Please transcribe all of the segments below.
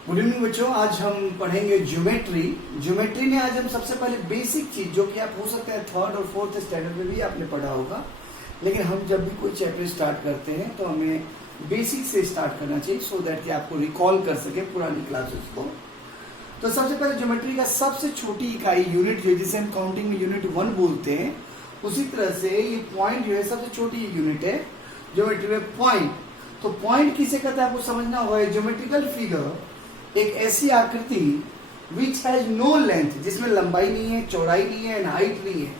Good evening बच्चों, आज हम पढ़ेंगे ज्योमेट्री। ज्योमेट्री में आज हम सबसे पहले बेसिक चीज जो कि आप हो सकता है थर्ड और फोर्थ स्टैंडर्ड में भी आपने पढ़ा होगा, लेकिन हम जब भी कोई चैप्टर स्टार्ट करते हैं तो हमें बेसिक से स्टार्ट करना चाहिए सो दैट कि आपको रिकॉल कर सके पुरानी क्लासेस को। तो सबसे पहले ज्योमेट्री का सबसे छोटी इकाई यूनिट जो जिसे हम काउंटिंग में यूनिट 1 बोलते हैं, उसी तरह से ये पॉइंट जो है सबसे छोटी यूनिट है ज्योमेट्री में पॉइंट। तो पॉइंट किसे कहते हैं आपको समझना होगा। ज्योमेट्रिकल फिगर एक ऐसी आकृति विच हैज नो लेंथ, जिसमें लंबाई नहीं है, चौड़ाई नहीं है, एंड हाइट नहीं है।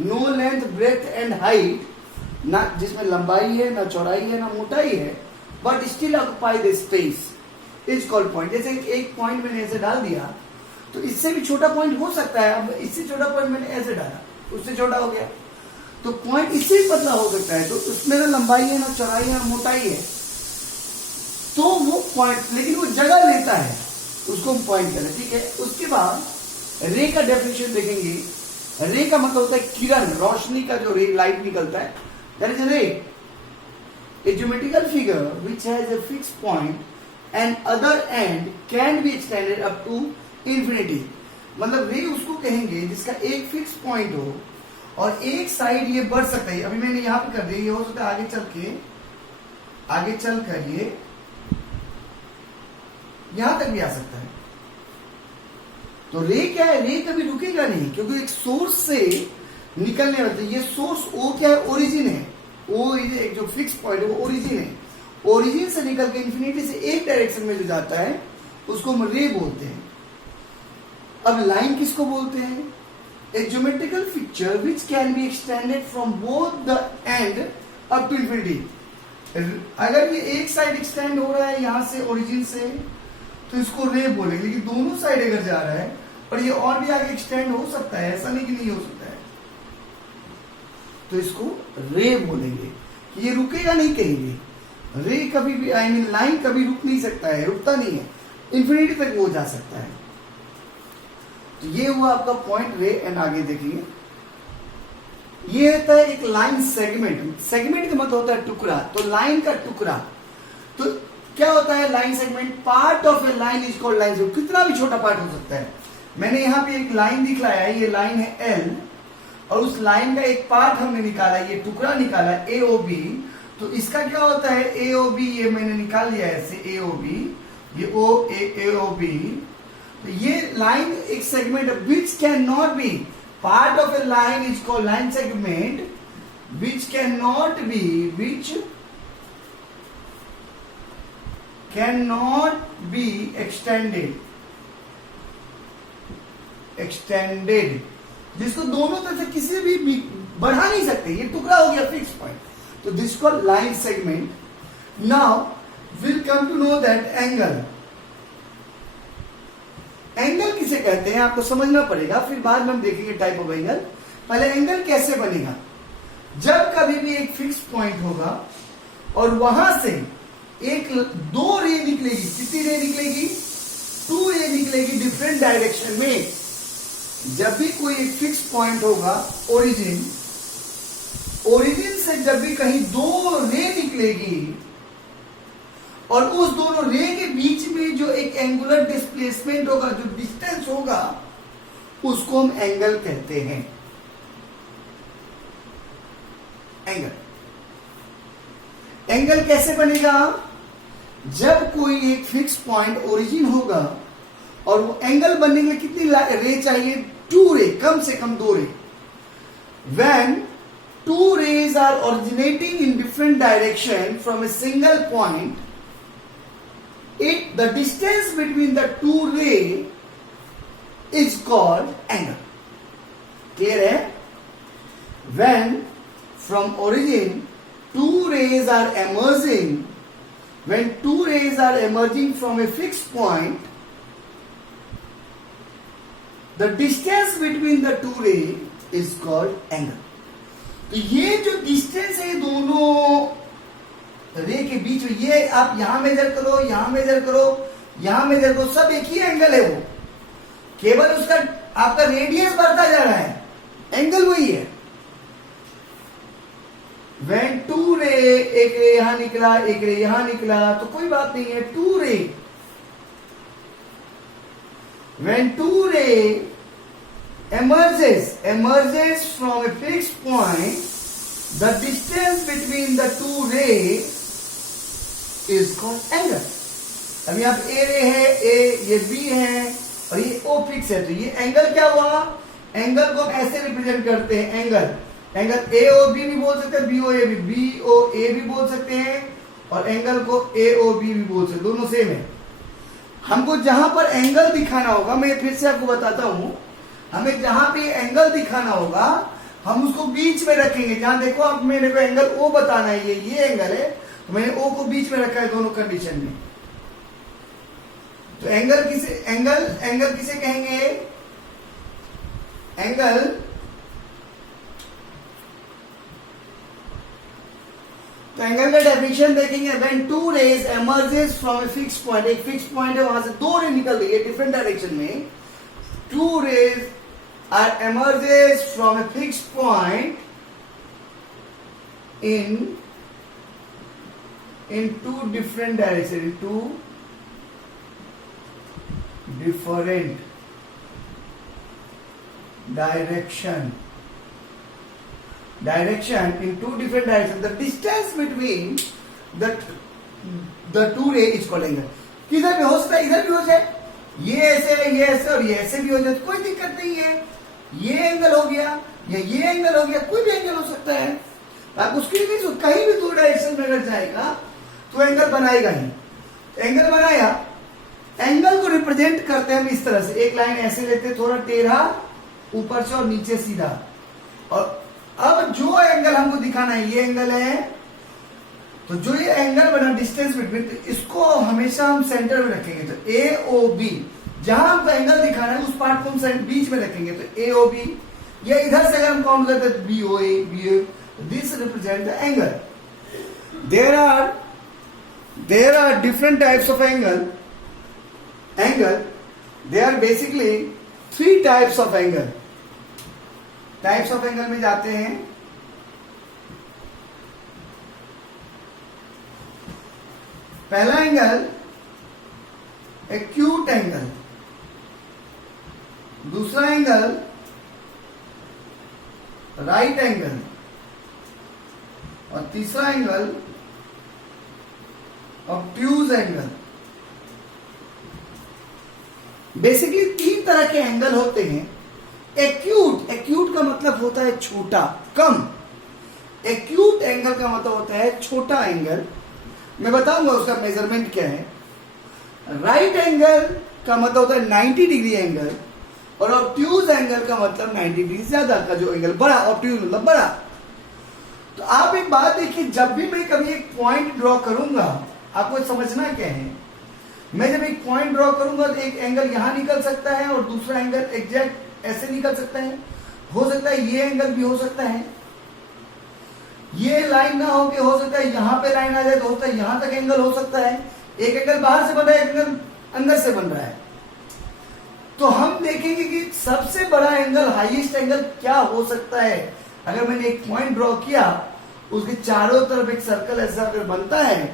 No length, breadth and height, ना जिसमें लंबाई है, ना चौड़ाई है, ना मोटाई है, but still occupy the space is called point. जैसे एक पॉइंट मैंने ऐसे डाल दिया तो इससे भी छोटा पॉइंट हो सकता है। अब इससे छोटा पॉइंट मैंने ऐसे डाला, उससे छोटा हो गया, तो पॉइंट इससे भी पतला हो सकता है। तो उसमें ना लंबाई है, ना चौड़ाई है, ना मोटाई है, तो वो पॉइंट, लेकिन वो जगह लेता है, उसको हम पॉइंट करें, ठीक है। उसके बाद रे का डेफिनेशन देखेंगे। रे का मतलब होता है किरण, रोशनी का जो रे लाइट निकलता है, that is a ray. A geometrical figure which has a fix point and other end can be extended up to infinity. मतलब रे उसको कहेंगे जिसका एक फिक्स पॉइंट हो और एक साइड ये बढ़ सकता है। अभी मैंने यहां पे कर दिया, ये हो सकता है आगे चल कर ये यहां तक भी आ सकता है। तो रे क्या है? रे कभी रुकेगा नहीं, क्योंकि एक सोर्स से निकलने वाला, ये सोर्स ओ क्या है? ओरिजिन है। ओ एक जो फिक्स पॉइंट है वो ओरिजिन है। ओरिजिन से निकल के इंफिनिटी से एक डायरेक्शन में जो जाता है उसको हम रे बोलते हैं। अब लाइन किसको बोलते हैं? A geometrical picture which can be extended from both the end up to infinity. अगर ये एक साइड एक्सटेंड हो रहा है यहां से ओरिजिन से तो इसको रे बोलेंगे, लेकिन दोनों साइड अगर जा रहा है और ये और भी आगे एक्सटेंड हो सकता है, ऐसा नहीं कि नहीं हो सकता है, तो इसको रे बोलेंगे कि ये रुकेगा नहीं कहीं भी। रे कभी भी लाइन कभी रुक नहीं सकता है, रुकता नहीं है, इंफिनिटी तक वो जा सकता है। तो ये हुआ आपका पॉइंट रे। एंड आगे देखिए, ये होता है एक लाइन सेगमेंट। सेगमेंट का मतलब होता है टुकड़ा, तो लाइन का टुकड़ा। तो क्या होता है line segment? Part of A line is called line segment. कितना भी छोटा पार्ट हो सकता है। मैंने यहां पे एक लाइन दिखलाया है, ये लाइन है एल, और उस लाइन का एक पार्ट हमने निकाला, ये टुकड़ा निकाला ए ओ बी। तो इसका क्या होता है? ए ओ बी, ये मैंने निकाल लिया ऐसे, ए ओ बी, ये ओ ए ओ बी। तो ये लाइन एक segment which can not be part of A line is called line segment which can not be extended, जिसको दोनों तरफ से किसी भी बढ़ा नहीं सकते। ये टुकड़ा हो गया फिक्स पॉइंट, तो this called line segment. Now will come to know that angle. Angle किसे कहते हैं आपको समझना पड़ेगा, फिर बाद में हम देखेंगे टाइप ऑफ एंगल। पहले एंगल कैसे बनेगा? जब कभी भी एक फिक्स पॉइंट होगा और वहां से एक दो रे निकलेगी। कितनी रे निकलेगी? 2 रे निकलेगी डिफरेंट डायरेक्शन में। जब भी कोई एक फिक्स पॉइंट होगा ओरिजिन से जब भी कहीं 2 रे निकलेगी और उस दोनों रे के बीच में जो एक एंगुलर डिस्प्लेसमेंट होगा, जो डिस्टेंस होगा, उसको हम एंगल कहते हैं। एंगल कैसे बनेगा? जब कोई एक फिक्स पॉइंट ओरिजिन होगा और वो एंगल बनने के लिए कितनी रे चाहिए? 2 रे, कम से कम 2 रे। When 2 rays are originating in different direction from a single point, the distance between the 2 ray is called angle. Clear है? When from origin 2 rays are emerging, when 2 rays are emerging from a fixed point, the distance between the 2 rays is called angle. तो ये जो distance है दोनों रे के बीच में, ये आप यहां मेजर करो, यहां मेजर करो, यहां मेजर करो, सब एक ही एंगल है। वो केवल उसका आपका रेडियस बढ़ता जा रहा है, एंगल वही है। When 2 रे, एक रे यहां निकला, एक रे यहां निकला, तो कोई बात नहीं है। 2 रे when two ray emerges from a fixed point, the distance between the two rays is called angle. अब यहाँ पे ए रे है, ये बी है और ये ओ फिक्स है, तो ये एंगल क्या हुआ? एंगल को हम ऐसे रिप्रेजेंट करते हैं, एंगल ए ओ बी भी बोल सकते हैं, बी ओ ए भी बोल सकते हैं, और एंगल को ए ओ बी भी बोल सकते हैं, दोनों सेम है। हमको जहां पर एंगल दिखाना होगा, मैं फिर से आपको बताता हूं, हमें जहां पे एंगल दिखाना होगा हम उसको बीच में रखेंगे। जहां देखो आप, मेरे को एंगल ओ बताना है, ये एंगल है, तो मैंने ओ को बीच में रखा है दोनों कंडीशन में। तो एंगल किसे कहेंगे? एंगल तो एंगल का डेफिनेशन देखेंगे, when two rays emerges from a fix point, एक फिक्स पॉइंट है, वहां से दो रे निकल रही है डिफरेंट डायरेक्शन में, two rays are emerges from a fix point in two different directions, the distance between the two ray is called angle. किधर भी हो सकता है, इधर भी हो जाए, ये ऐसे है, ये ऐसे और ये ऐसे भी हो जाए, कोई दिक्कत नहीं है। ये एंगल हो गया या ये एंगल हो गया, कोई भी एंगल हो सकता है। आप उसके लिए कहीं भी दो डायरेक्शन में अगर जाएगा तो एंगल बनाएगा ही। एंगल बनाया, एंगल को रिप्रेजेंट करते हैं हम इस तरह से, एक लाइन ऐसे लेते हैं, थोड़ा टेढ़ा ऊपर से और नीचे सीधा। और अब जो एंगल हमको दिखाना है, ये एंगल है, तो जो ये एंगल बना डिस्टेंस बिटवीन, तो इसको हमेशा हम सेंटर में रखेंगे। तो ए ओ बी, जहां हमको एंगल दिखाना है उस पार्ट को हम बीच में रखेंगे, तो ए ओ बी। या इधर से अगर हम काउंट करते हैं B O A, this represent the angle. There are different types of angle. There are basically three types of angle. Types of angle में जाते हैं। पहला एंगल एक्यूट एंगल, दूसरा एंगल राइट एंगल, और तीसरा एंगल ऑब्ट्यूज एंगल। बेसिकली तीन तरह के एंगल होते हैं। एक्यूट का मतलब होता है छोटा, कम। एक्यूट एंगल का मतलब होता है छोटा एंगल। मैं बताऊंगा उसका मेजरमेंट क्या है। राइट एंगल का मतलब होता है 90 डिग्री एंगल, और ऑब्ट्यूज एंगल का मतलब 90 डिग्री ज्यादा का जो एंगल बड़ा, ऑब्ट्यूज मतलब बड़ा। तो आप एक बात देखिए, जब भी मैं कभी एक पॉइंट ड्रॉ करूंगा, आपको समझना क्या है, मैं जब एक पॉइंट ड्रॉ करूंगा तो एक एंगल यहां निकल सकता है और दूसरा एंगल एग्जैक्ट ऐसे निकल सकता है। हो सकता है ये एंगल भी हो सकता है, ये लाइन ना हो के हो सकता है यहां पे लाइन आ जाए, तो होता है यहां तक एंगल हो सकता है। एक एंगल बाहर से बन रहा है, एक एंगल अंदर से बन रहा है। तो हम देखेंगे कि सबसे बड़ा एंगल, हाईएस्ट एंगल क्या हो सकता है। अगर मैंने एक पॉइंट ड्रॉ किया, उसके चारों तरफ एक सर्कल ऐसा अगर बनता है,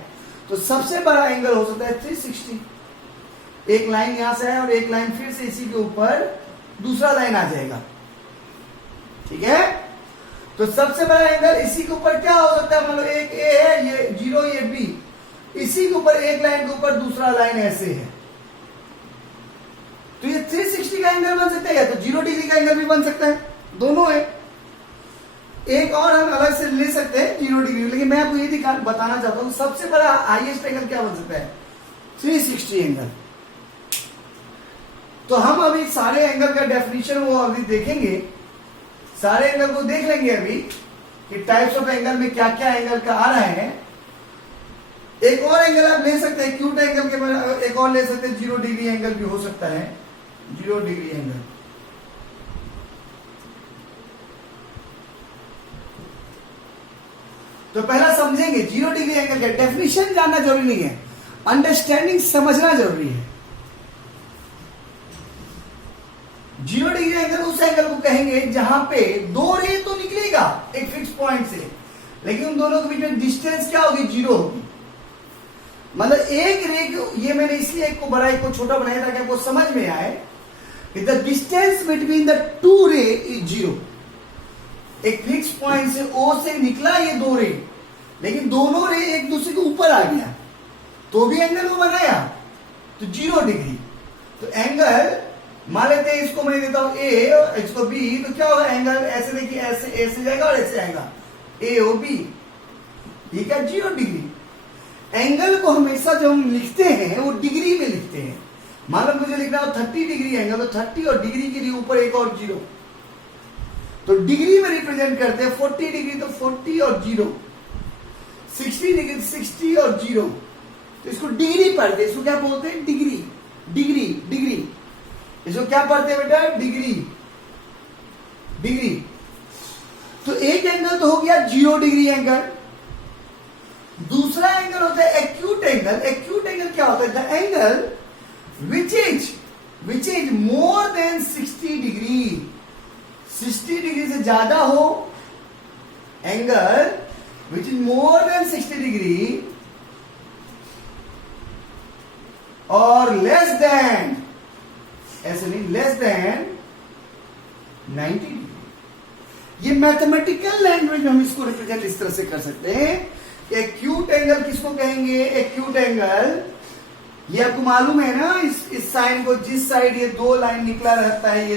तो सबसे बड़ा एंगल हो सकता है 360। एक लाइन यहां से है और एक लाइन फिर से इसी के ऊपर दूसरा लाइन आ जाएगा, ठीक है। तो सबसे बड़ा एंगल इसी के ऊपर क्या हो सकता है, मान लो एक ए है, ये 0, ये बी, इसी के ऊपर एक लाइन के ऊपर दूसरा लाइन ऐसे है, तो ये 360 का एंगल बन सकता है, या तो 0 डिग्री का एंगल भी बन सकता है, दोनों है। एक और हम अलग से ले सकते हैं 0 डिग्री, लेकिन मैं आपको ये बताना चाहता हूं सबसे बड़ा हाईएस्ट एंगल क्या बन सकता है, 360 एंगल। तो हम अभी सारे एंगल का डेफिनेशन वो अभी देखेंगे, सारे एंगल को देख लेंगे अभी कि टाइप्स ऑफ एंगल में क्या क्या एंगल का आ रहा है। एक और एंगल आप ले सकते हैं, एक्यूट एंगल के एक और ले सकते हैं, 0 डिग्री एंगल भी हो सकता है, 0 डिग्री एंगल। तो पहला समझेंगे 0 डिग्री एंगल का डेफिनेशन जानना जरूरी नहीं है, अंडरस्टैंडिंग समझना जरूरी है। 0 डिग्री एंगल उस एंगल को कहेंगे जहां पे दो रे तो निकलेगा एक फिक्स पॉइंट से, लेकिन उन दोनों के बीच में डिस्टेंस क्या होगी, 0 होगी। मतलब एक रे को, ये मैंने इसलिए एक को बड़ा एक को छोटा बनाया ताकि आपको समझ में आए। if the distance between the two ray is 0, एक फिक्स पॉइंट से O से निकला ये दो रे, लेकिन दोनों रे एक दूसरे के ऊपर आ गया तो भी एंगल को बनाया तो 0 डिग्री। तो एंगल मान लेते हैं इसको मैं देता हूं A और इसको B, तो क्या होगा एंगल ऐसे देखिए, ऐसे ऐसे जाएगा और ऐसे आएगा A और B, ये क्या 0 डिग्री। एंगल को हमेशा जब हम लिखते हैं वो डिग्री में लिखते हैं। मान लो मुझे लिखना हो 30 डिग्री एंगल, तो 30 और डिग्री के लिए ऊपर एक और 0, तो डिग्री में रिप्रेजेंट करते हैं। 40 डिग्री तो 40 और 0, 60 डिग्री 60 और 0, तो इसको डिग्री पढ़ते हैं। इसको क्या बोलते हैं? Degree, degree, degree. इसको क्या पढ़ते हैं बेटा? Degree, degree. तो एक एंगल तो हो गया 0 डिग्री एंगल। दूसरा एंगल होता है एक्यूट एंगल। एक्यूट एंगल क्या होता है? The angle which is more than 60 degree, 60 degree से ज्यादा हो, angle which is more than 60 degree और लेस देन, ऐसे नहीं, लेस देन 90 डिग्री। ये मैथमेटिकल लैंग्वेज में हम इसको रिप्रेजेंट इस तरह से कर सकते हैं। एक्यूट एंगल किसको कहेंगे? एक्यूट एंगल, ये आपको मालूम है ना, इस साइन को, जिस साइड ये दो लाइन निकला रहता है, ये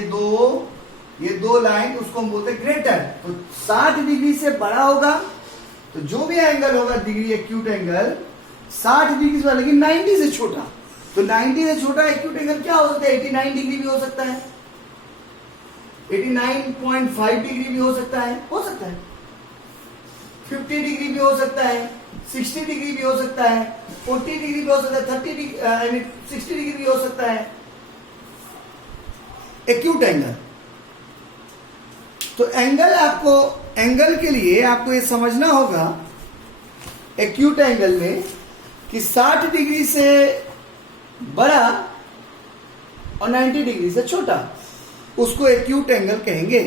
दो लाइन, उसको हम बोलते हैं ग्रेटर। तो 60 डिग्री से बड़ा होगा तो जो भी एंगल होगा डिग्री एक्यूट एंगल 60 डिग्री से बड़ा, लेकिन 90 से छोटा। तो 90 से छोटा एक्यूट एंगल क्या हो सकता है? 89 डिग्री भी हो सकता है, 89.5 डिग्री भी हो सकता है, 50 डिग्री भी हो सकता है, 60 डिग्री भी हो सकता है, 40 डिग्री भी हो सकता है, 30 डिग्री 60 डिग्री भी हो सकता है एक्यूट एंगल। तो एंगल के लिए आपको ये समझना होगा एक्यूट एंगल में कि 60 डिग्री से बड़ा और 90 डिग्री से छोटा, उसको एक्यूट एंगल कहेंगे।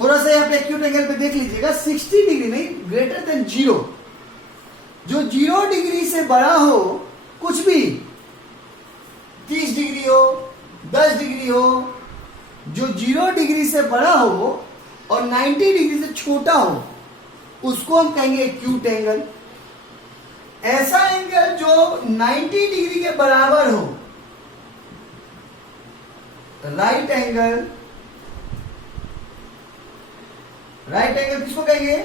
थोड़ा सा यहाँ पे एक्यूट एंगल पे देख लीजिएगा, 60 डिग्री नहीं, ग्रेटर देन 0। जो 0 डिग्री से बड़ा हो, कुछ भी 30 डिग्री हो, 10 डिग्री हो, जो 0 डिग्री से बड़ा हो और 90 डिग्री से छोटा हो, उसको हम कहेंगे एक्यूट एंगल। ऐसा एंगल जो 90 डिग्री के बराबर हो, राइट एंगल, राइट एंगल किसको कहेंगे?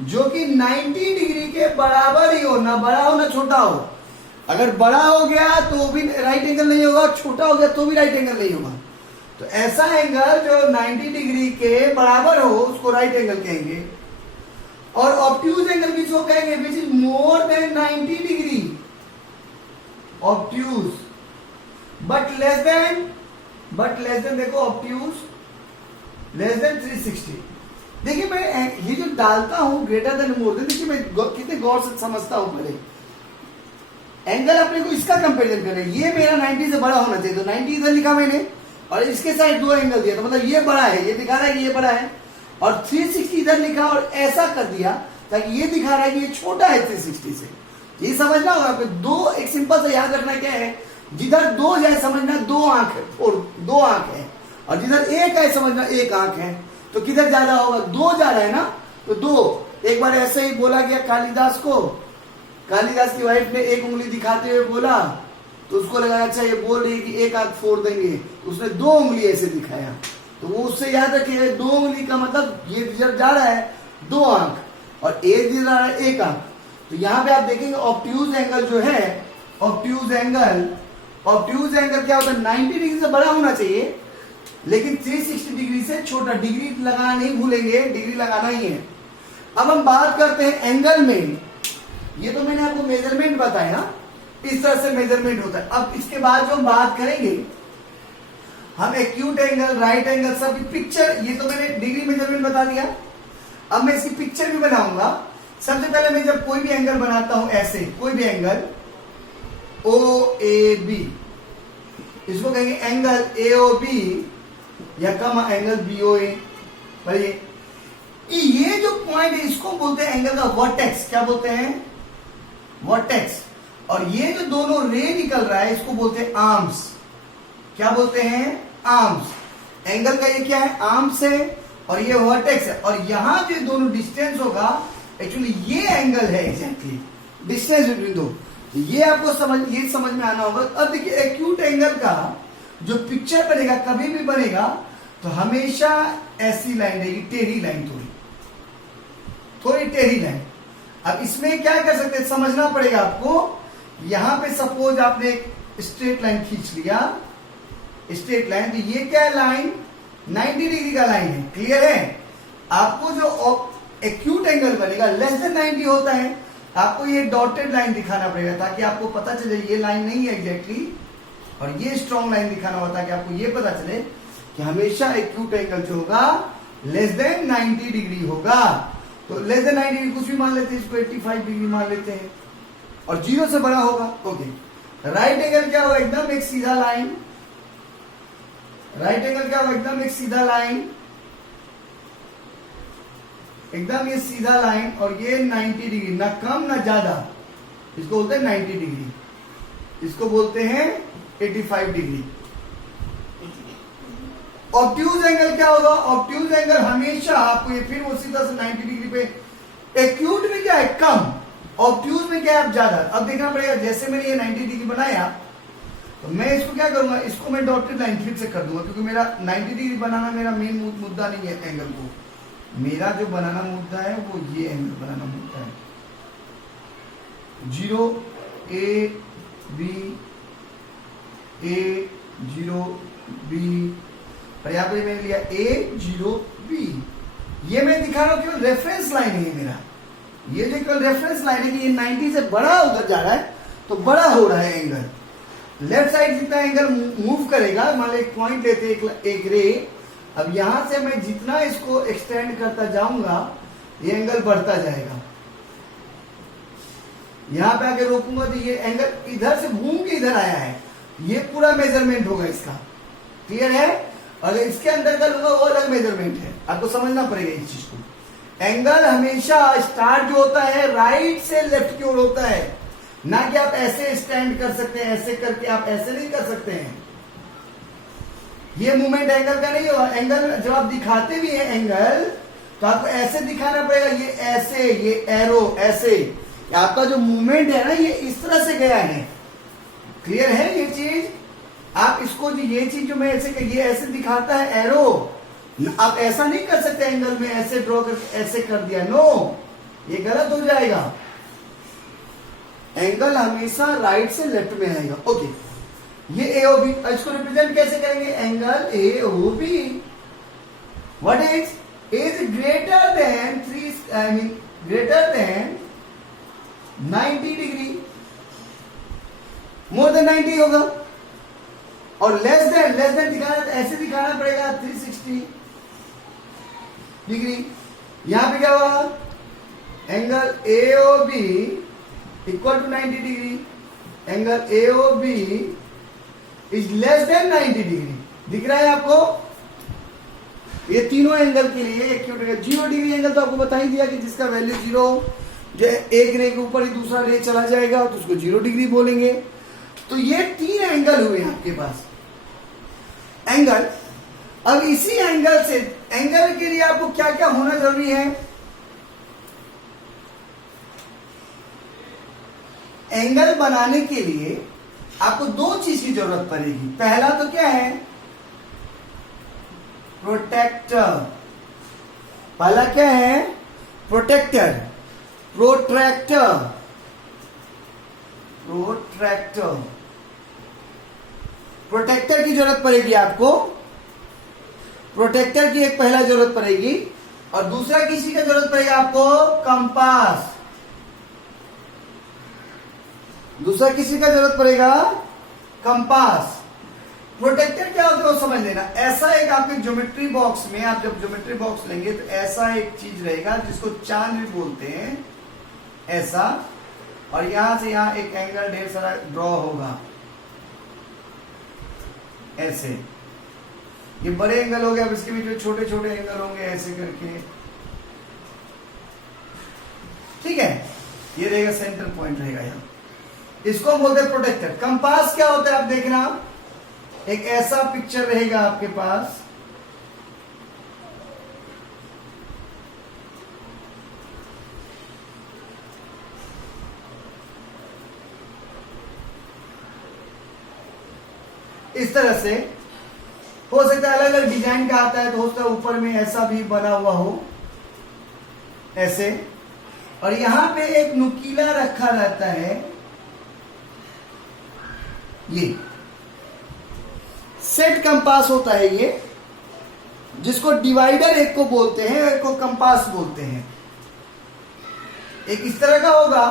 जो कि 90 डिग्री के बराबर ही हो, ना बड़ा हो ना छोटा हो। अगर बड़ा हो गया तो भी राइट एंगल नहीं होगा, छोटा हो गया तो भी राइट एंगल नहीं होगा। तो ऐसा एंगल जो 90 डिग्री के बराबर हो, उसको राइट एंगल कहेंगे। और ऑब्ट्यूज एंगल किसको कहेंगे? Which is more than 90 degree, obtuse. But less than देखो, ऑब्ट्यूज लेस देन 360। देखिए मैं ये जो डालता हूं ग्रेटर देन मोर देन, देखिए मैं कितने गौर से समझता हूं। पहले एंगल अपने को इसका कंपेरिजन करें, ये मेरा 90 से बड़ा होना चाहिए, तो 90 इधर लिखा मैंने और इसके साइड 2 एंगल दिया, तो मतलब ये बड़ा है, ये दिखा रहा है कि ये बड़ा है। और 360 इधर लिखा और ऐसा कर दिया ताकि ये दिखा रहा है कि ये छोटा है 360 से। ये समझना होगा आपको। दो, एक सिंपल सा याद रखना क्या है, जिधर 2 जाए समझना 2 आंख है, और 2 आंख है, और जिधर 1 है समझना 1 आंख है। तो किधर ज्यादा होगा? 2 जा रहा है ना, तो 2। एक बार ऐसे ही बोला गया कालिदास को, कालिदास की वाइफ ने एक उंगली दिखाते हुए बोला, तो उसको लगा अच्छा ये बोल रही है कि 1 आंख फोड़ देंगे, उसने 2 उंगली ऐसे दिखाया। तो वो उससे याद रखिए 2 उंगली का मतलब ये जब जा रहा है 2 आंख, और एक जा रहा है 1 आंख। तो यहाँ पे आप देखेंगे ऑब्ट्यूज एंगल जो है, ऑब्ट्यूज एंगल क्या होता है? 90 डिग्री से बड़ा होना चाहिए, लेकिन 360 डिग्री से छोटा। डिग्री लगाना नहीं भूलेंगे, डिग्री लगाना ही है। अब हम बात करते हैं एंगल में। ये तो मैंने आपको मेजरमेंट बताया, इस तरह से मेजरमेंट होता है। अब इसके बाद जो हम बात करेंगे, हम एक्यूट एंगल, राइट एंगल, सब पिक्चर, ये तो मैंने डिग्री मेजरमेंट बता दिया। अब मैं इसकी पिक्चर भी बनाऊंगा। सबसे पहले मैं जब कोई भी एंगल बनाता हूं, ऐसे कोई भी एंगल OAB, इसको कहेंगे एंगल AOB या कम एंगल BOA। पढ़िए, ये जो पॉइंट है इसको बोलते हैं एंगल का वर्टेक्स। क्या बोलते हैं? वर्टेक्स। और ये जो दोनों रे निकल रहा है इसको बोलते हैं आर्म्स। क्या बोलते हैं, आर्म्स। एंगल का ये क्या है, आर्म्स है और ये वर्टेक्स है, और यहां जो दोनों डिस्टेंस होगा एक्चुअली ये एंगल है, एग्जैक्टली डिस्टेंस बिटवीन दो। ये आपको समझ में आना होगा। अब देखिए एक्यूट एंगल का जो पिक्चर बनेगा, कभी भी बनेगा तो हमेशा ऐसी लाइन रहेगी, टेढ़ी लाइन, थोड़ी टेढ़ी लाइन। अब इसमें क्या कर सकते हैं, समझना पड़ेगा आपको। यहां पे सपोज आपने एक स्ट्रेट लाइन खींच लिया, स्ट्रेट लाइन, तो ये क्या लाइन, 90 डिग्री का लाइन है, क्लियर है। आपको जो एक्यूट एंगल बनेगा लेस देन 90 होता है, आपको ये डॉटेड लाइन दिखाना पड़ेगा ताकि आपको पता चले ये लाइन नहीं है एग्जैक्टली, और ये स्ट्रॉन्ग लाइन दिखाना होता है कि आपको ये पता चले कि हमेशा एक्यूट एंगल जो होगा लेस देन 90 डिग्री होगा। तो लेस देन 90 डिग्री कुछ भी मान लेते हैं, इसको 85 डिग्री मान लेते हैं, और 0 से बड़ा होगा। ओके, राइट एंगल क्या होगा, एकदम एक सीधा लाइन। राइट एंगल क्या होगा, एकदम एक सीधा लाइन, एकदम ये सीधा लाइन, और ये 90 डिग्री, ना कम ना ज्यादा, इसको बोलते हैं 90 डिग्री, इसको बोलते हैं 85 डिग्री। ऑब्ट्यूज एंगल क्या होगा, ऑब्ट्यूज एंगल हमेशा आपको ये फिर वो सीधा से 90 डिग्री पे। एक्यूट में क्या है, कम, ऑब्ट्यूज में क्या है, ज्यादा। अब देखना पड़ेगा, जैसे मैंने ये 90 डिग्री बनाया तो मैं इसको क्या करूंगा, इसको मैं डॉटेड लाइन फिर से कर दूंगा, क्योंकि मेरा 90 डिग्री बनाना मेरा मेन मुद्दा नहीं है एंगल को। मेरा जो बनाना मुद्दा है वो ये एंगल बनाना मुद्दा है, 0 A B A 0 B, और यहां पे मैंने लिया A 0 B। ये मैं दिखा रहा हूं केवल रेफरेंस लाइन है मेरा, ये जो केवल रेफरेंस लाइन है कि ये 90 से बड़ा उधर जा रहा है तो बड़ा हो रहा है एंगल। लेफ्ट साइड जितना एंगल मूव करेगा, मान लो एक पॉइंट लेते एक रे, अब यहां से मैं जितना इसको एक्सटेंड करता जाऊंगा ये एंगल बढ़ता जाएगा। यहां पे आके रोकूंगा तो ये एंगल इधर से घूम के इधर आया है, ये पूरा मेजरमेंट होगा इसका, क्लियर है। अगर इसके अंदर का लूंगा वो अलग मेजरमेंट है, आपको समझना पड़ेगा इस चीज को। एंगल हमेशा स्टार्ट जो होता है राइट से लेफ्ट की ओर होता है, ना कि आप ऐसे स्टैंड कर सकते हैं, ऐसे करके आप ऐसे नहीं कर सकते हैं। ये मूवमेंट एंगल का नहीं होगा। एंगल जब आप दिखाते भी हैं एंगल तो आपको ऐसे दिखाना पड़ेगा, ये ऐसे, ये एरो ऐसे, आपका जो मूवमेंट है ना ये इस तरह से गया है, क्लियर है ये चीज। आप इसको जो ये चीज जो मैं ऐसे, ये ऐसे दिखाता है एरो, आप ऐसा नहीं कर सकते एंगल में ऐसे ड्रॉ करके ऐसे कर दिया, नो, ये गलत हो जाएगा। एंगल हमेशा राइट से लेफ्ट में आएगा। ओके, ये एओबी, इसको रिप्रेजेंट कैसे करेंगे, angle AOB what is greater than 90 degree, more than 90 होगा, और लेस देन दिखाना तो ऐसे दिखाना पड़ेगा 360 डिग्री। यहां पे क्या हुआ, angle AOB equal to 90 degree, angle AOB is less than 90 degree. दिख रहा है आपको, ये तीनों एंगल के लिए एक्यूट एंगल। 0 डिग्री एंगल तो आपको बता ही दिया कि जिसका वैल्यू 0, जो एक रे के ऊपर ही दूसरा रे चला जाएगा तो उसको 0 डिग्री बोलेंगे। तो ये 3 एंगल हुए आपके पास एंगल। अब इसी एंगल से, एंगल के लिए आपको क्या क्या होना जरूरी है, एंगल बनाने के लिए आपको 2 चीज की जरूरत पड़ेगी। पहला तो क्या है, प्रोटेक्टर। पहला क्या है, प्रोटेक्टर, प्रोट्रैक्टर, प्रोट्रैक्टर, प्रोटेक्टर की जरूरत पड़ेगी आपको। प्रोटेक्टर की एक पहला जरूरत पड़ेगी, और दूसरा किसी का जरूरत पड़ेगा आपको, कंपास। दूसरा किसी का जरूरत पड़ेगा, कंपास। प्रोटेक्टर क्या होता है वो समझ लेना। ऐसा एक आपके ज्योमेट्री बॉक्स में, आप जब ज्योमेट्री बॉक्स लेंगे तो ऐसा एक चीज रहेगा जिसको चांद भी बोलते हैं, ऐसा, और यहां से यहां एक एंगल ढेर सारा ड्रॉ होगा ऐसे। ये बड़े एंगल हो गए, अब इसके बीच में छोटे छोटे एंगल होंगे ऐसे करके, ठीक है। ये रहेगा सेंटर पॉइंट रहेगा यहां, इसको हम बोलते हैं प्रोटेक्टर। कंपास क्या होता है आप देखना, एक ऐसा पिक्चर रहेगा आपके पास, इस तरह से। हो सकता है अलग अलग डिजाइन का आता है, तो हो सकता है ऊपर में ऐसा भी बना हुआ हो, ऐसे। और यहां पे एक नुकीला रखा रहता है, ये सेट कंपास होता है ये, जिसको डिवाइडर एक को बोलते हैं, एक को कंपास बोलते हैं। एक इस तरह का होगा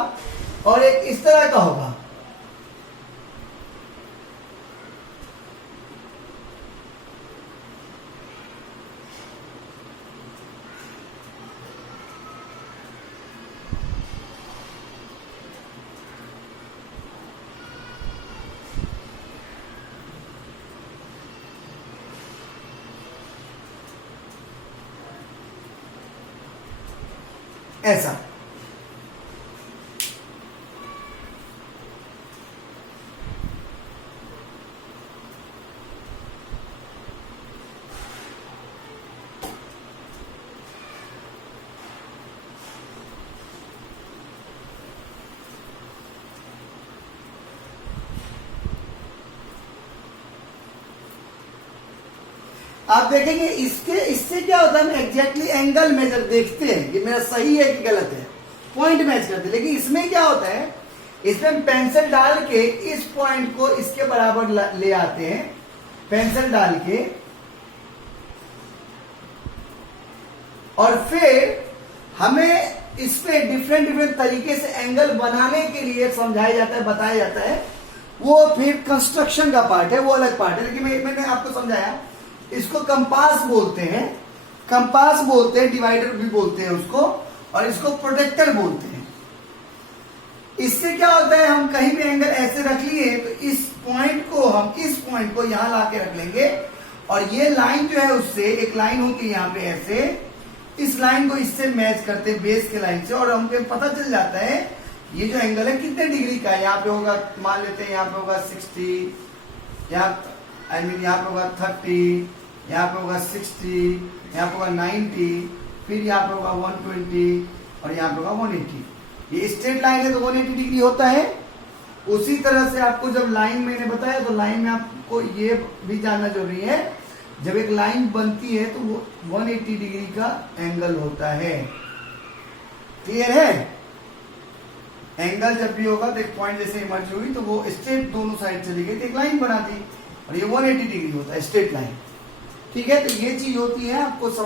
और एक इस तरह का होगा। ऐसा। आप देखेंगे इससे क्या होता है, हम एग्जैक्टली एंगल मेजर देखते हैं कि मेरा सही है कि गलत है, पॉइंट मैच करते हैं। लेकिन इसमें क्या होता है, इसमें हम पेंसिल डाल के इस पॉइंट को इसके बराबर ले आते हैं, पेंसिल डाल के, और फिर हमें इस पे डिफरेंट तरीके से एंगल बनाने के लिए समझाया जाता है, बताया जाता है। वो फिर कंस्ट्रक्शन का पार्ट है, वो अलग पार्ट है। लेकिन मैंने आपको समझाया, इसको कंपास बोलते हैं, कंपास बोलते हैं, डिवाइडर भी बोलते हैं उसको, और इसको प्रोटेक्टर बोलते हैं। इससे क्या होता है, हम कहीं भी एंगल ऐसे रख लिए तो इस पॉइंट को हम इस पॉइंट को यहां लाके रख लेंगे, और ये लाइन जो है उससे एक लाइन होती है यहां पे ऐसे, इस लाइन को इससे मैच करते हैं बेस के लाइन से, और हमको पता चल जाता है ये जो एंगल है कितने डिग्री का है। यहाँ पे होगा, मान लेते हैं यहाँ पे होगा 60, यहाँ यहाँ पे होगा 30, यहाँ पे होगा 60, यहाँ पे होगा 90, फिर यहाँ पे होगा 120 और यहाँ पे होगा 180। ये स्ट्रेट लाइन है तो 180 डिग्री होता है। उसी तरह से आपको जब लाइन मैंने बताया, तो लाइन में आपको ये भी जानना जरूरी है, जब एक लाइन बनती है तो वो 180 डिग्री का एंगल होता है। क्लियर है? एंगल जब भी होगा तो एक पॉइंट जैसे इमर्ज हुई तो वो स्ट्रेट दोनों साइड चली गई तो एक लाइन बना दी, और ये 180 डिग्री होता है, स्ट्रेट लाइन। ठीक है, तो ये चीज होती है, आपको समझ